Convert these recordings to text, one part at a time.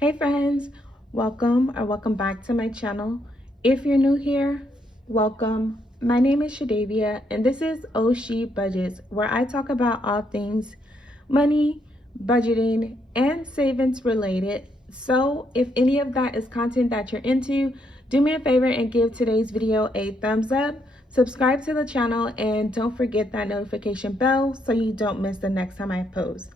Hey friends, welcome back to my channel. If you're new here, welcome. My name is Shadavia and this is Oshi Budgets, where I talk about all things money, budgeting, and savings related. So if any of that is content that you're into, do me a favor and give today's video a thumbs up, subscribe to the channel, and don't forget that notification bell so you don't miss the next time I post.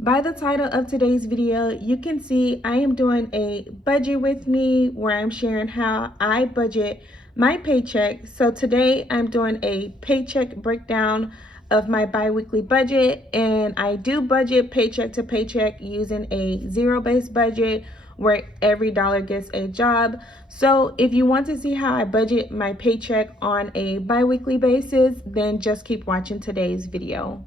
By the title of today's video, you can see I am doing a budget with me where I'm sharing how I budget my paycheck. So today I'm doing a paycheck breakdown of my bi-weekly budget, and I do budget paycheck to paycheck using a zero-based budget where every dollar gets a job. So if you want to see how I budget my paycheck on a bi-weekly basis, then just keep watching today's video.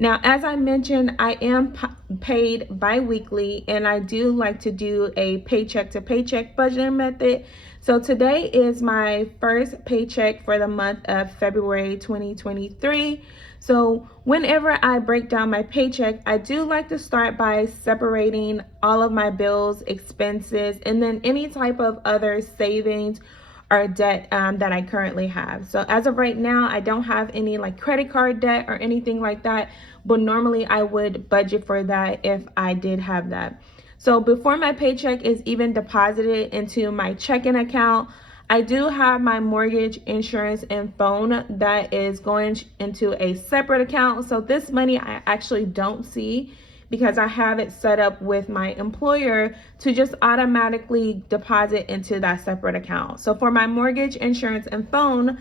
Now, as I mentioned, I am paid bi-weekly, and I do like to do a paycheck to paycheck budgeting method. So today is my first paycheck for the month of February 2023. So whenever I break down my paycheck, I do like to start by separating all of my bills, expenses, and then any type of other savings or debt that I currently have. So as of right now, I don't have any like credit card debt or anything like that, but normally I would budget for that if I did have that. So before my paycheck is even deposited into my checking account, I do have my mortgage, insurance, and phone that is going into a separate account. So this money I actually don't see, because I have it set up with my employer to just automatically deposit into that separate account. So for my mortgage, insurance, and phone,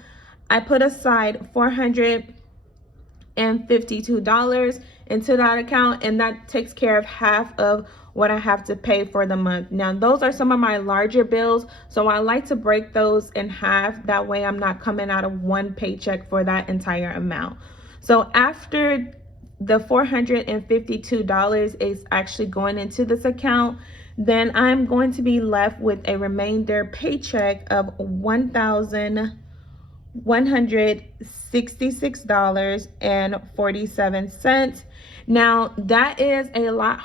I put aside $452 into that account, and that takes care of half of what I have to pay for the month. Now, those are some of my larger bills, so I like to break those in half. That way I'm not coming out of one paycheck for that entire amount. So after the $452 is actually going into this account, then I'm going to be left with a remainder paycheck of $1,166.47. Now that is a lot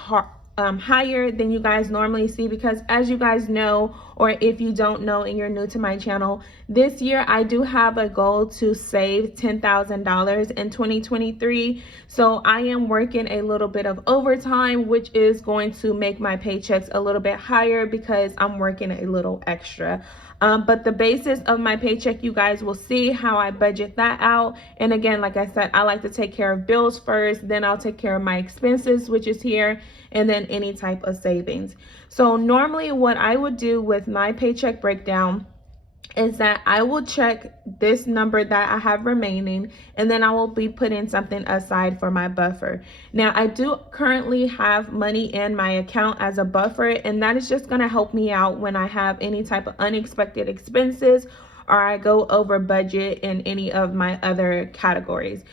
higher than you guys normally see, because as you guys know, or if you don't know and you're new to my channel, this year I do have a goal to save $10,000 in 2023. So I am working a little bit of overtime, which is going to make my paychecks a little bit higher because I'm working a little extra. But the basis of my paycheck, you guys will see how I budget that out. And again, like I said, I like to take care of bills first, then I'll take care of my expenses, which is here, and then any type of savings. So normally what I would do with my paycheck breakdown is that I will check this number that I have remaining, and then I will be putting something aside for my buffer. Now, I do currently have money in my account as a buffer, and that is just going to help me out when I have any type of unexpected expenses or I go over budget in any of my other categories.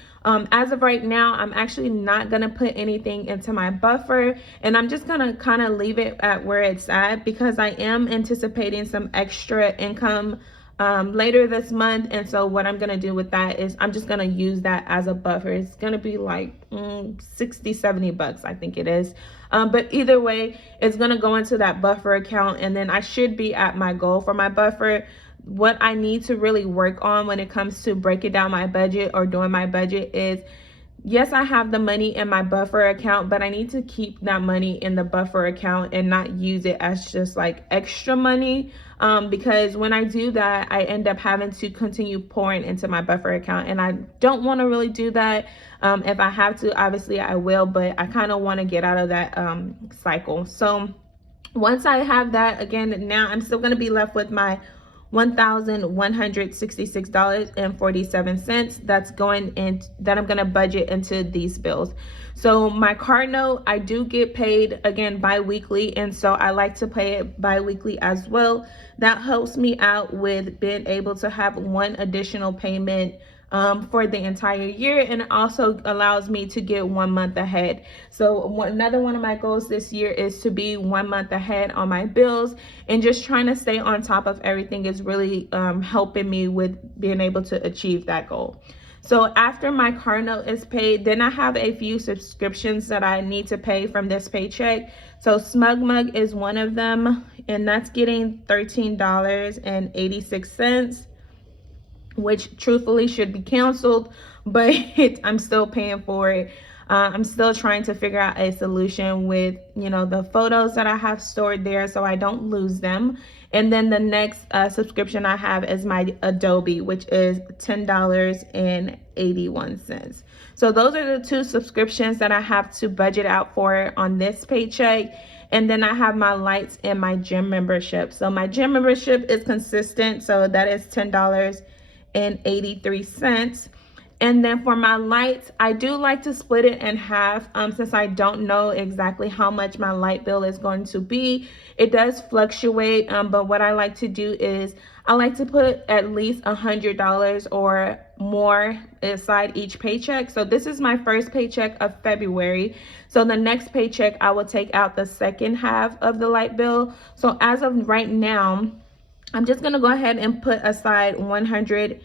As of right now, I'm actually not going to put anything into my buffer, and I'm just going to kind of leave it at where it's at, because I am anticipating some extra income later this month. And so what I'm going to do with that is I'm just going to use that as a buffer. It's going to be like 60-70 bucks, I think it is. But either way, it's going to go into that buffer account, and then I should be at my goal for my buffer. What I need to really work on when it comes to breaking down my budget or doing my budget is, yes, I have the money in my buffer account, but I need to keep that money in the buffer account and not use it as just like extra money. Because when I do that, I end up having to continue pouring into my buffer account, and I don't want to really do that. If I have to, obviously I will, but I kind of want to get out of that cycle. So once I have that, again, now I'm still going to be left with my $1,166.47 that's going in, that I'm going to budget into these bills. So my card note, I do get paid again bi-weekly, and so I like to pay it bi-weekly as well. That helps me out with being able to have one additional payment for the entire year, and it also allows me to get 1 month ahead. So another one of my goals this year is to be 1 month ahead on my bills, and just trying to stay on top of everything is really helping me with being able to achieve that goal. So after my car note is paid, then I have a few subscriptions that I need to pay from this paycheck. So Smug Mug is one of them, and that's getting $13.86, which truthfully should be canceled, but I'm still paying for it. I'm still trying to figure out a solution with, the photos that I have stored there so I don't lose them. And then the next subscription I have is my Adobe, which is $10.81. So those are the two subscriptions that I have to budget out for on this paycheck. And then I have my lights and my gym membership. So my gym membership is consistent, so that is $10.83. And then for my lights, I do like to split it in half since I don't know exactly how much my light bill is going to be. It does fluctuate, but what I like to do is I like to put at least $100 or more aside each paycheck. So this is my first paycheck of February. So the next paycheck, I will take out the second half of the light bill. So as of right now, I'm just gonna go ahead and put aside $120.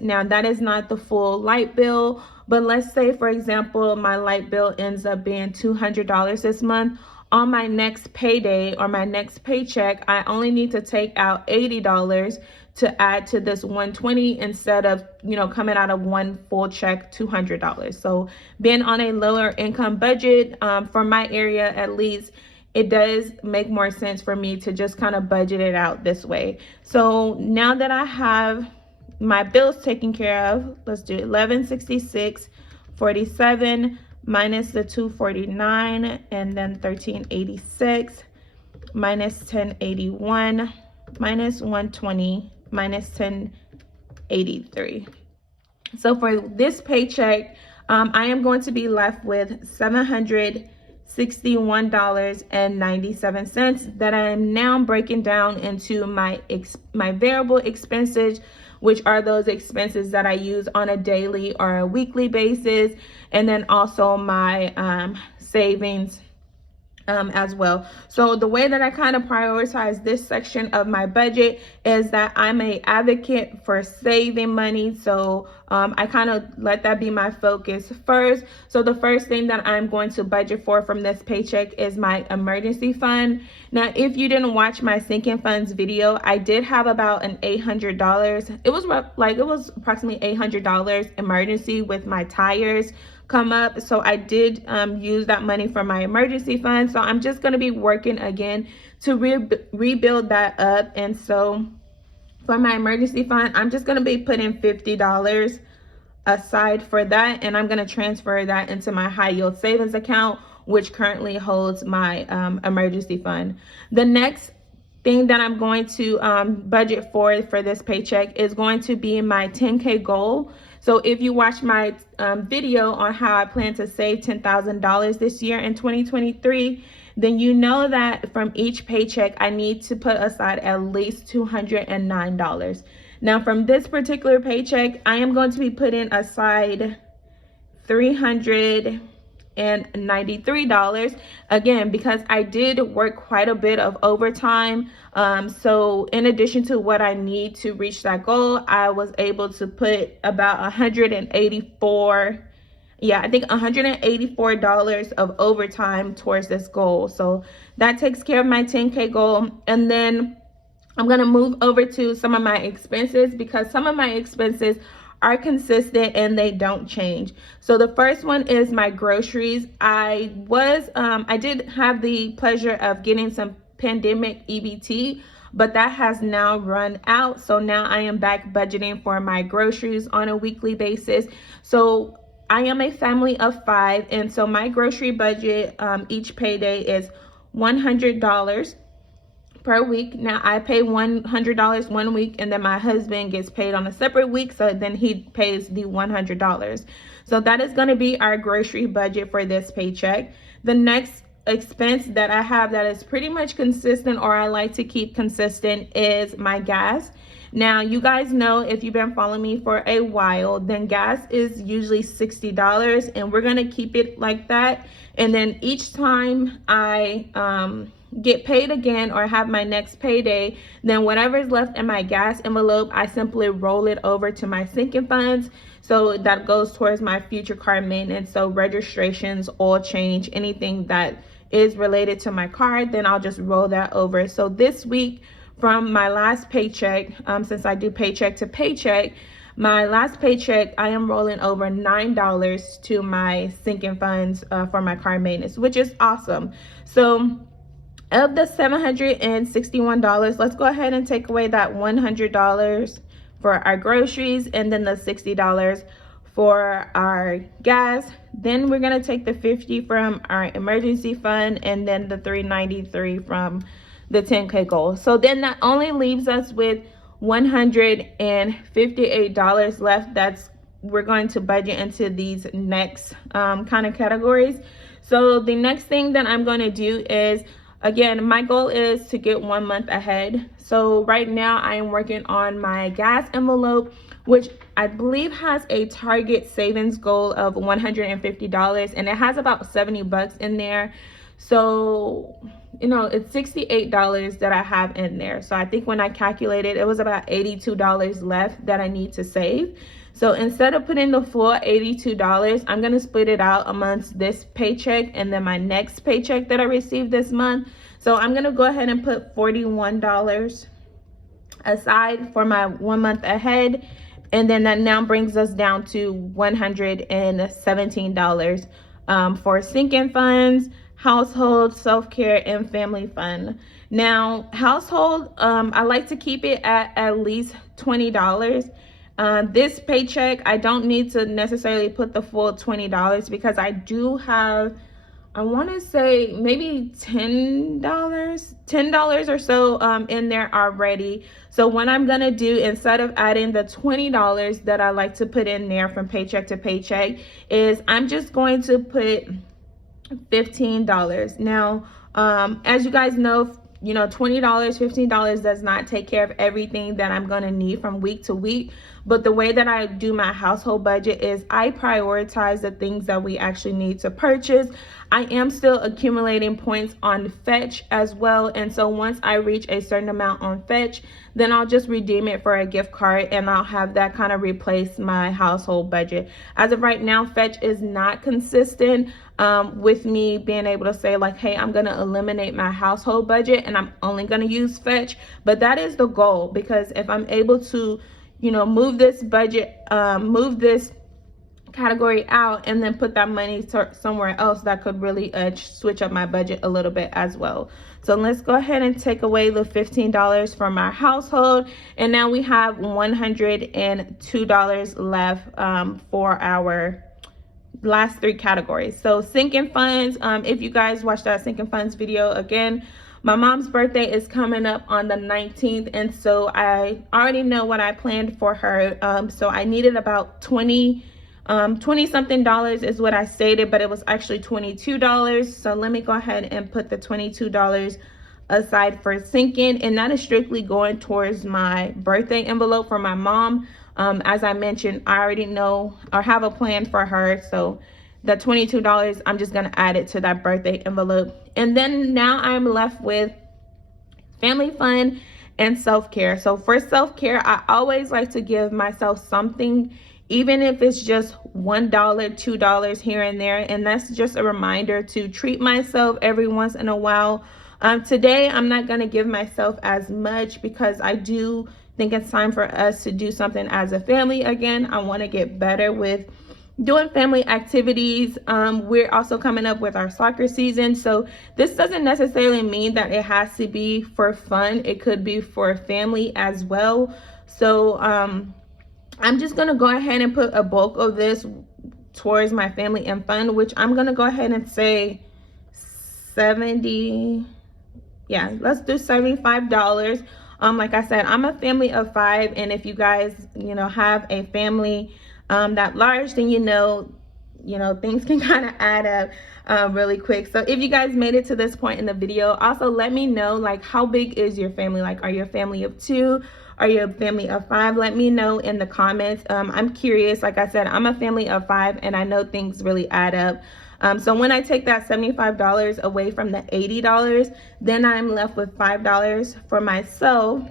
Now that is not the full light bill, but let's say, for example, my light bill ends up being $200 this month. On my next payday or my next paycheck, I only need to take out $80 to add to this $120 instead of, coming out of one full check, $200. So being on a lower income budget, for my area at least, it does make more sense for me to just kind of budget it out this way. So now that I have my bills taken care of, let's do $1166.47 minus the $249 and then $13.86 minus $10.81 minus $120 minus $10.83. So for this paycheck, I am going to be left with $761.97 that I am now breaking down into my variable expenses, which are those expenses that I use on a daily or a weekly basis, and then also my savings as well. So the way that I kind of prioritize this section of my budget is that I'm an advocate for saving money. So I kind of let that be my focus first. So the first thing that I'm going to budget for from this paycheck is my emergency fund. Now, if you didn't watch my sinking funds video, I did have about an $800. It was approximately $800 emergency with my tires come up. So I did use that money for my emergency fund. So I'm just going to be working again to rebuild that up. And so for my emergency fund, I'm just going to be putting $50 aside for that. And I'm going to transfer that into my high yield savings account, which currently holds my emergency fund. The next thing that I'm going to budget for this paycheck is going to be my 10K goal. So if you watch my video on how I plan to save $10,000 this year in 2023, then you know that from each paycheck, I need to put aside at least $209. Now from this particular paycheck, I am going to be putting aside $393, again, because I did work quite a bit of overtime. So in addition to what I need to reach that goal, I was able to put about $184 of overtime towards this goal. So that takes care of my 10K goal. And then I'm going to move over to some of my expenses, because some of my expenses are consistent and they don't change. So the first one is my groceries. I did have the pleasure of getting some pandemic EBT, but that has now run out. So now I am back budgeting for my groceries on a weekly basis. So I am a family of 5, and so my grocery budget each payday is $100 per week. Now I pay $100 one week, and then my husband gets paid on a separate week, so then he pays the $100. So that is going to be our grocery budget for this paycheck. The next expense that I have that is pretty much consistent, or I like to keep consistent, is my gas. Now, you guys know, if you've been following me for a while, then gas is usually $60, and we're gonna keep it like that. And then each time I get paid again or have my next payday, then whatever is left in my gas envelope, I simply roll it over to my sinking funds. So that goes towards my future car maintenance. So registrations, oil change, anything that is related to my car, then I'll just roll that over. So this week, from my last paycheck, since I do paycheck to paycheck, my last paycheck, I am rolling over $9 to my sinking funds for my car maintenance, which is awesome. So of the $761, let's go ahead and take away that $100 for our groceries and then the $60 for our gas. Then we're gonna take the $50 from our emergency fund and then the $393 from the 10K goal. So then that only leaves us with $158 left. We're going to budget into these next kind of categories. So the next thing that I'm going to do is, again, my goal is to get 1 month ahead. So right now I am working on my gas envelope, which I believe has a target savings goal of $150, and it has about 70 bucks in there. So, it's $68 that I have in there. So I think when I calculated, it was about $82 left that I need to save. So instead of putting the full $82, I'm going to split it out amongst this paycheck and then my next paycheck that I received this month. So I'm going to go ahead and put $41 aside for my 1 month ahead. And then that now brings us down to $117 for sinking funds, household, self-care, and family fun. Now, household, I like to keep it at least $20. This paycheck, I don't need to necessarily put the full $20 because I do have, I want to say maybe $10 or so in there already. So what I'm going to do, instead of adding the $20 that I like to put in there from paycheck to paycheck, is I'm just going to put $15. Now, as you guys know, $20, $15 does not take care of everything that I'm going to need from week to week. But the way that I do my household budget is I prioritize the things that we actually need to purchase. I am still accumulating points on Fetch as well. And so once I reach a certain amount on Fetch, then I'll just redeem it for a gift card and I'll have that kind of replace my household budget. As of right now, Fetch is not consistent with me being able to say like, hey, I'm going to eliminate my household budget and I'm only going to use Fetch. But that is the goal, because if I'm able to, move this budget, move this category out and then put that money somewhere else, that could really switch up my budget a little bit as well. So let's go ahead and take away the $15 from our household, and now we have $102 left for our last three categories. So sinking funds, if you guys watched that sinking funds video, again, my mom's birthday is coming up on the 19th, and so I already know what I planned for her. So I needed about 20 something dollars is what I stated, but it was actually $22. So let me go ahead and put the $22 aside for sinking, and that is strictly going towards my birthday envelope for my mom. As I mentioned, I already know or have a plan for her, so the $22, I'm just gonna add it to that birthday envelope. And then now I'm left with family fun and self-care. So for self-care, I always like to give myself something, even if it's just $1, $2 here and there. And that's just a reminder to treat myself every once in a while. Today, I'm not gonna give myself as much because I do think it's time for us to do something as a family again. I wanna get better with doing family activities. We're also coming up with our soccer season. So this doesn't necessarily mean that it has to be for fun. It could be for family as well. So I'm just gonna go ahead and put a bulk of this towards my family and fun, which I'm gonna go ahead and say 70, yeah, let's do $75. Like I said, I'm a family of 5, and if you guys, have a family that large, then you know, things can kind of add up really quick. So if you guys made it to this point in the video, also let me know, like, how big is your family? Like, are you a family of 2? Are you a family of 5? Let me know in the comments. I'm curious. Like I said, I'm a family of 5, and I know things really add up. So when I take that $75 away from the $80, then I'm left with $5 for myself.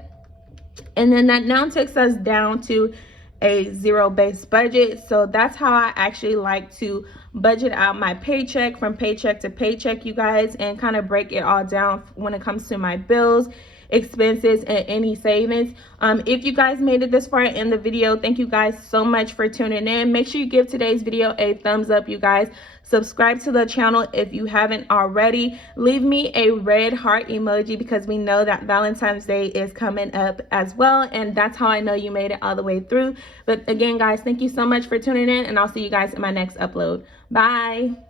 And then that now takes us down to a zero-based budget. So that's how I actually like to budget out my paycheck, from paycheck to paycheck, you guys, and kind of break it all down when it comes to my bills, expenses, and any savings. If you guys made it this far in the video, thank you guys so much for tuning in. Make sure you give today's video a thumbs up, you guys. Subscribe to the channel if you haven't already. Leave me a red heart emoji, because we know that Valentine's Day is coming up as well, and that's how I know you made it all the way through. But again, guys, thank you so much for tuning in, and I'll see you guys in my next upload. Bye.